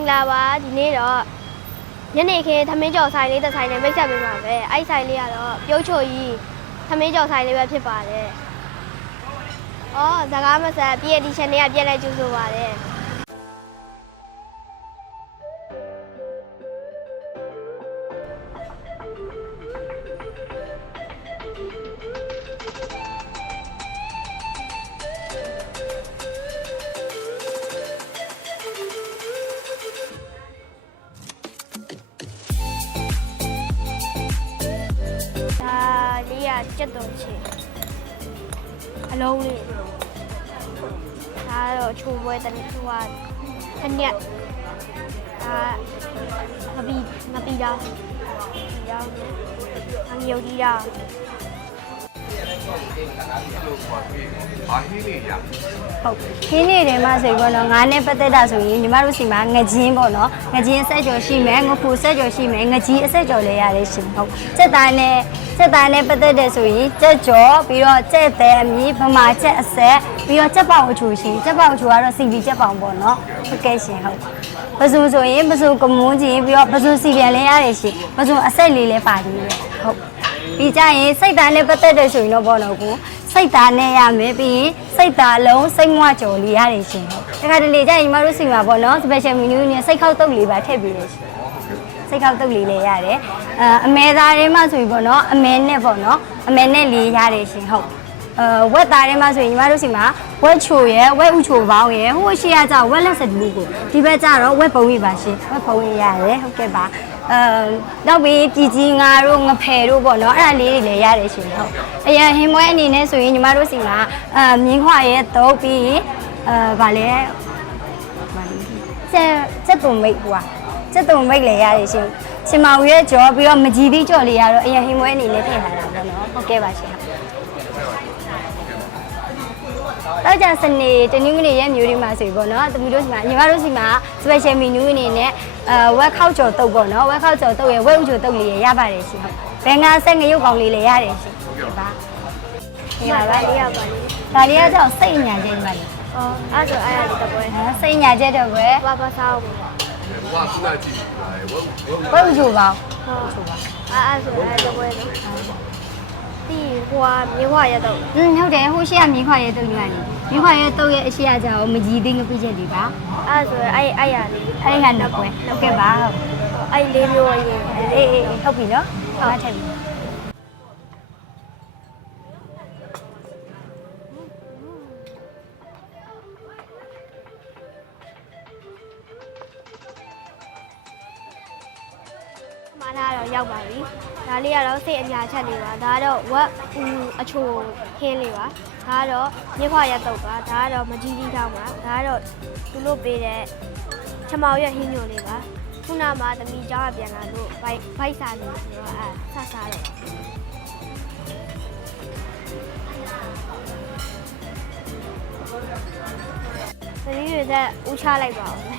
င်္ဂလာပါဒီနေ့တော့ညနေခင်းသမင်းကြော်ဆိုင်လေးတစ်ဆိုင်နဲ့မိတ်ဆက်ပေးပါပဲအဲ့ဒီဆိုင်လေးကတော့ပြုတ်ချိုကြီးသမင်းကြော်ဆိုင်လေးပဲဖြစ်ပါတယ်။အော်ဇကားမဆက်ပြည့်ဒီချက်နဲ့ကပြည့်လဲကျူဆိုပါတယ်။ ကကြက်တုံချေအလုံးလေးဒါတော့ချိုးပွဲတည်းဟိုဟာခညက်ဒါငပီငပီတော့ရောင်းတယ်အမြုပ်ကြီးတော့ဘာ ဟင်းနေရဟုတ်ခင်းနေတယ်မှဆိုပြီးပေါ့နော်ငါးနဲ့ပတ်သက်တာဆိုရင်ညီမတို့စီမှာငကြီးပေါ့နော်ငကြီးအဆက်ကြော်ရှိမယ်ငဖိုဆက်ကြော်ရှိမယ်ငကြီးအဆက်ကြော်လည်းရတယ်ရှင်ဟုတ်စက်သားနဲ့စက်သားနဲ့ပတ်သက်တဲ့ဆိုရင်ကြက်ကြော်ပြီးတော့ကြက်သေးအမြည်ဗမာကြက်အဆက်ပြီးတော့ကြက်ပေါင်အချူရှင်ကြက်ပေါင်အချူကတော့စီဗီကြက်ပေါင်ပေါ့နော်ဟုတ်ကဲ့ရှင်ဟုတ်ပစုံဆိုရင်ပစုံကမွန်းကြီးပြီးတော့ပစုံစီပြန်လည်းရတယ်ရှင်ပစုံအဆက်လေးလည်းပါသေးတယ်ဟုတ် ပြီးကြရင်စိတ်သားနဲ့ပတ်သက်တဲ့ဆိုရင်တော့ဘောတော့ကိုစိတ်သားနဲ့ရမယ်ပြီးရင်စိတ်သားလုံးစိတ်မွကြော်လေးရတယ်ရှင်ဟုတ်တခါတလေကြရင်ညီမတို့စီမှာပေါ့နော် special menu နဲ့စိတ်ခောက်တုပ်လေးပါထည့်ပေးတယ်ရှင်စိတ်ခောက်တုပ်လေးလည်းရတယ်အအမဲသားတွေမှာဆိုရင်ပေါ့နော်အမဲနဲ့ပေါ့နော်အမဲနဲ့လေးရတယ်ရှင်ဟုတ်အဲဝက်သားထဲမှာဆိုရင်ညီမတို့စီမှာဝက်ချိုရယ်ဝက်ဥချိုပေါင်းရယ်ဟိုရှိရကြဝက်လက်စတူကိုဒီဘက်ကျတော့ဝက်ပုံကြီးပါရှင်ဝက်ပုံကြီးရတယ်ဟုတ်ကဲ့ပါ အဲနောက်ပြီးပြည်ကြီးငါတို့ငဖယ်တို့ပေါ့နော်အဲ့ဒါလေးတွေလည်းရတယ်ရှင်ဟုတ်အရင်ဟင်းမွဲအနေနဲ့ဆိုရင်ညီမတို့စီမှာအဲမြင်းခွာရဲ့တုပ်ပြီးရင်အဲဗာလဲဗာလဲစက်စက်တုံမိတ်ကွာစက်တုံမိတ်လည်းရတယ်ရှင်ရှင်မောင်ရဲ့ကြောပြီးတော့မကြီးသီးကြော်လေးရတော့အရင်ဟင်းမွဲအနေနဲ့ထည့်ထားတာပေါ့နော်ဟုတ်ကဲ့ပါရှင် တ်တော့ကြစနေတနင်္ဂနွေရဲ့မျိုးတွေမှာဆိုပြီပေါ့နော်သမီးတို့စီမှာညီမတို့စီမှာ special menu အနေနဲ့အဲဝက်ခောက်ကြော်တုပ်ပေါ့နော်ဝက်ခောက်ကြော်တုပ်ရဲ့ဝက်ဥချိုတုပ်လေးရရပါတယ်ရှင်ဟုတ်ဘင်္ဂါဆက်ငရုတ်ကောင်လေးလည်းရတယ်ရှင်ဟုတ်ပါဒီမှာပါလေးရပါလေးဒါလေးကကြောင့်စိတ်ညာကျဲညီမလေး။အော်အဲ့ဒါဆိုအဲ့ဒါလေးတစ်ပွဲနော်စိတ်ညာကျဲတော့ပဲ။ဘာဘာစားအောင်ပေါ့ဝါခုနကြည့်လာတယ်ဝဝဝက်ဥချိုပါ။ဟုတ်။အဲ့အဲ့ဆိုအဲ့တစ်ပွဲတော့။ ဒီဟွာမြေဟွာရတော့อืมဟုတ်တယ်ဟိုရှိကမြင်းခွာရဲ့တုပ်ညီမလေးမြင်းခွာရဲ့တုပ်ရဲ့အရှိရကြောင့်မကြီးသေးငပိချက်တွေပါအဲ့ဆိုအဲ့အဲ့ရလေးအဲ့ဒီကနှစ်ပွဲဟုတ်ကဲ့ပါဟုတ်အဲ့လေးမျိုးရေးအေးအေးအေးဟုတ်ပြီနော်ဟုတ်ထည့်ပြီမလာတော့ရောက်ပါပြီ။ ဒါလေးကတော့စိတ်အညာချက်လေးပါ။ဒါကတော့ဝက်ဦးအချိုခင်းလေးပါ။ဒါကတော့မြေဟွာရတော့ပါ။ဒါကတော့မကြီးကြီးထောင်းပါ။ဒါကတော့သူတို့ပေးတဲ့ချမောင်ရဲ့ဟင်းညိုလေးပါ။ခုနမှသမီးเจ้าကပြန်လာလို့ဘိုက်ဘိုက်စာလေးဆိုတော့အဲဆက်စားတော့ ။သမီးတွေသက်ဦးချလိုက်ပါဦး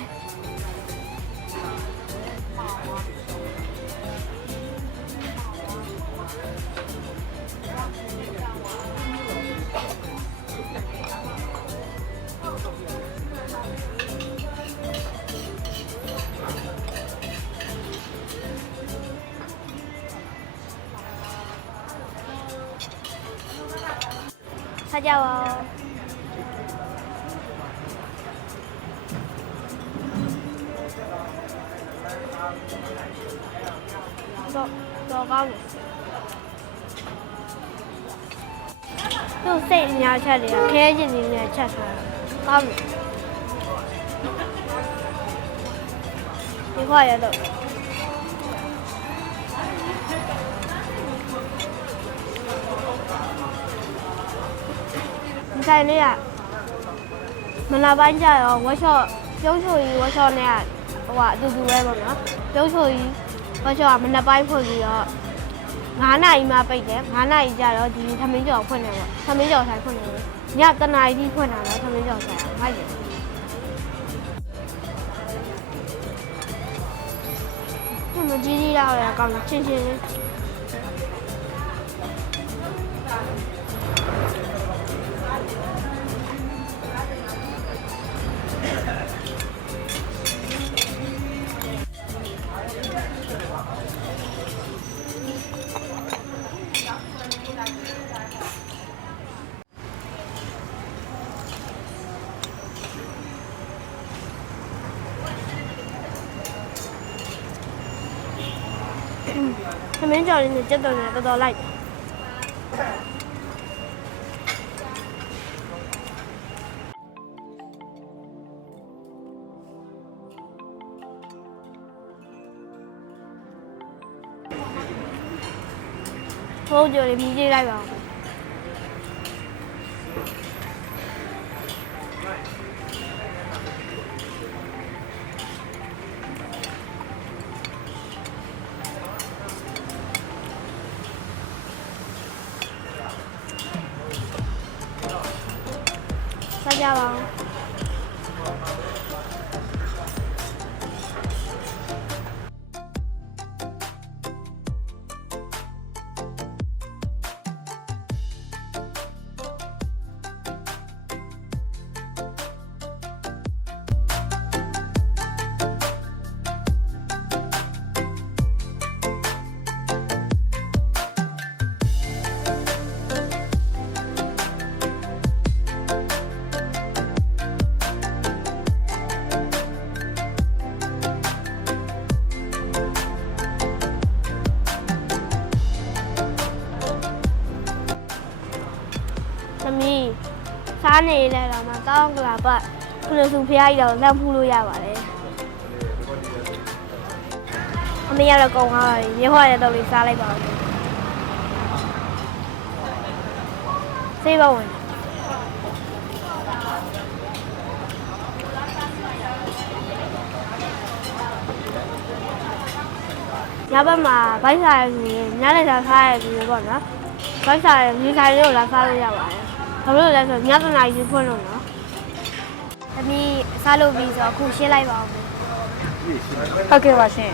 ဆက်ကြပါဦးတော့တော့ကောင်းတယ်သူ့စိတ်အများချက်တွေကခဲချင်နေနဲ့ချက်ထားတာကောင်းတယ်ဒီခွာရတော့ ဆိုင်လေးကမလာပိုင်းကြရောဝက်ရှော့ပြုံးချိုကြီးဝက်ရှော့နဲ့ကဟိုကအတူတူပဲပေါ့နော်ပြုံးချိုကြီးဝက်ရှော့ကမနက်ပိုင်းဖွင့်ပြီးတော့9နာရီမှပိတ်တယ်9နာရီကျတော့ဒီသမင်းကြော်ဖွင့်တယ်ပေါ့သမင်းကြော်ဆိုင်ဖွင့်တယ်ညတနာရီကြီးဖွင့်တာတော့သမင်းကြော်ဆိုင်မိုက်တယ်ဒီမကြီးကြီးတော့ရကောင်းတယ်ချင်းချင်းလေး မင်းကြော်လေးနဲ့ကြက်တော်နဲ့တော်တော်လိုက်ဟုတ်ကြော်လေးမြည်ကြည့်လိုက်ပါဦး စားကြပါ စားနေလဲတော့မှတောင်းကလာပတ်ခုလိုစုဖျားကြီးတော့လမ်းဖူးလို့ရပါတယ်အမေကတော့ကုံသွားပြီမြေဟောရတော့လေးစားလိုက်ပါဦးစေးပါဝင်ညဘက်မှာဘိုက်စားရည်ညနေစားစားရည်ပေါ့နော်ဘိုက်စားရည်ဒီဆိုင်လေးကိုလာစားလို့ရပါတယ် ဘာလို့လဲဆိုတော့ညတနာကြီးဖွင့်လို့နော်သမီးစားလို့ပြီးဆိုတော့အခုရှင်းလိုက်ပါဦးမယ်ဟုတ်ကဲ့ပါရှင်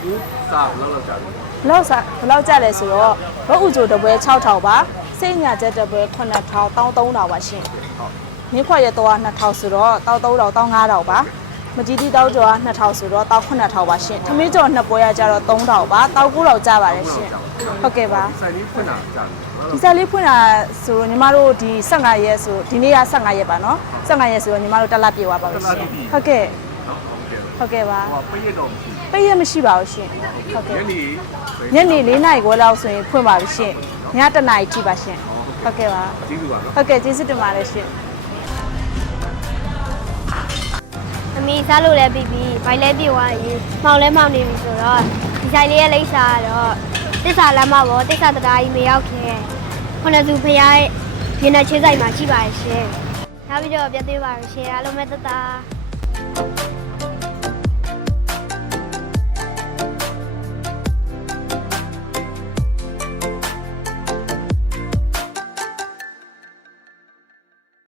ဘူးစားဘယ်လောက်လောက်ကြာလဲဘလောက်စားဘလောက်ကြလဲဆိုတော့ဘောဥကြိုတပွဲ6000ပါစိတ်ညာချက်တပွဲ9000 13000ပါရှင်မြင်းခွက်ရဲ့တော့2000ဆိုတော့13000 15000ပါ မကြီးတီတောက်ကျော်က2000ဆိုတော့19000ပါရှင်ထမင်းကျော်နှစ်ပွဲရကြတော့3000ပါ19000ကြပါတယ်ရှင်ဟုတ်ကဲ့ပါဆိုင်လေးဖွင့်တာကြာတယ်ဒီစားလေးဖွင့်တာဆိုတော့ညီမတို့ဒီ15ရက်ဆိုဒီနေ့က15ရက်ပါနော်15ရက်ဆိုတော့ညီမတို့တက်လာပြေသွားပါပြီရှင်ဟုတ်ကဲ့နော်ဟုတ်ကဲ့ဟုတ်ကဲ့ပါဟိုပိတ်ရတော့မရှိပိတ်ရက်မရှိပါဘူးရှင်ဟုတ်ညကဲ့နေညနေ၄နာရီခွဲလောက်ဆိုရင်ဖွင့်ပါပြီရှင်ည၁နာရီထိပါရှင်ဟုတ်ကဲ့ပါကျေးဇူးပါနော်ဟုတ်ကဲ့ကျေးဇူးတင်ပါတယ်ရှင် မီးစားလို့လည်းပြီးပြီဘိုင်လည်းပြေသွားရင်မှောင်လည်းမှောင်နေပြီဆိုတော့ဒီဆိုင်လေးရဲ့လိပ်စာကတော့တစ္ဆာလမ်းမပေါ်တစ္ဆာတရားကြီးမရောက်ခင်ခုနစုဖရားရဲ့မျက်နှာချင်းဆိုင်မှာရှိပါရဲ့ရှင်နောက်ပြီးတော့ပြတ်သေးပါရှင်အားလုံးပဲတတ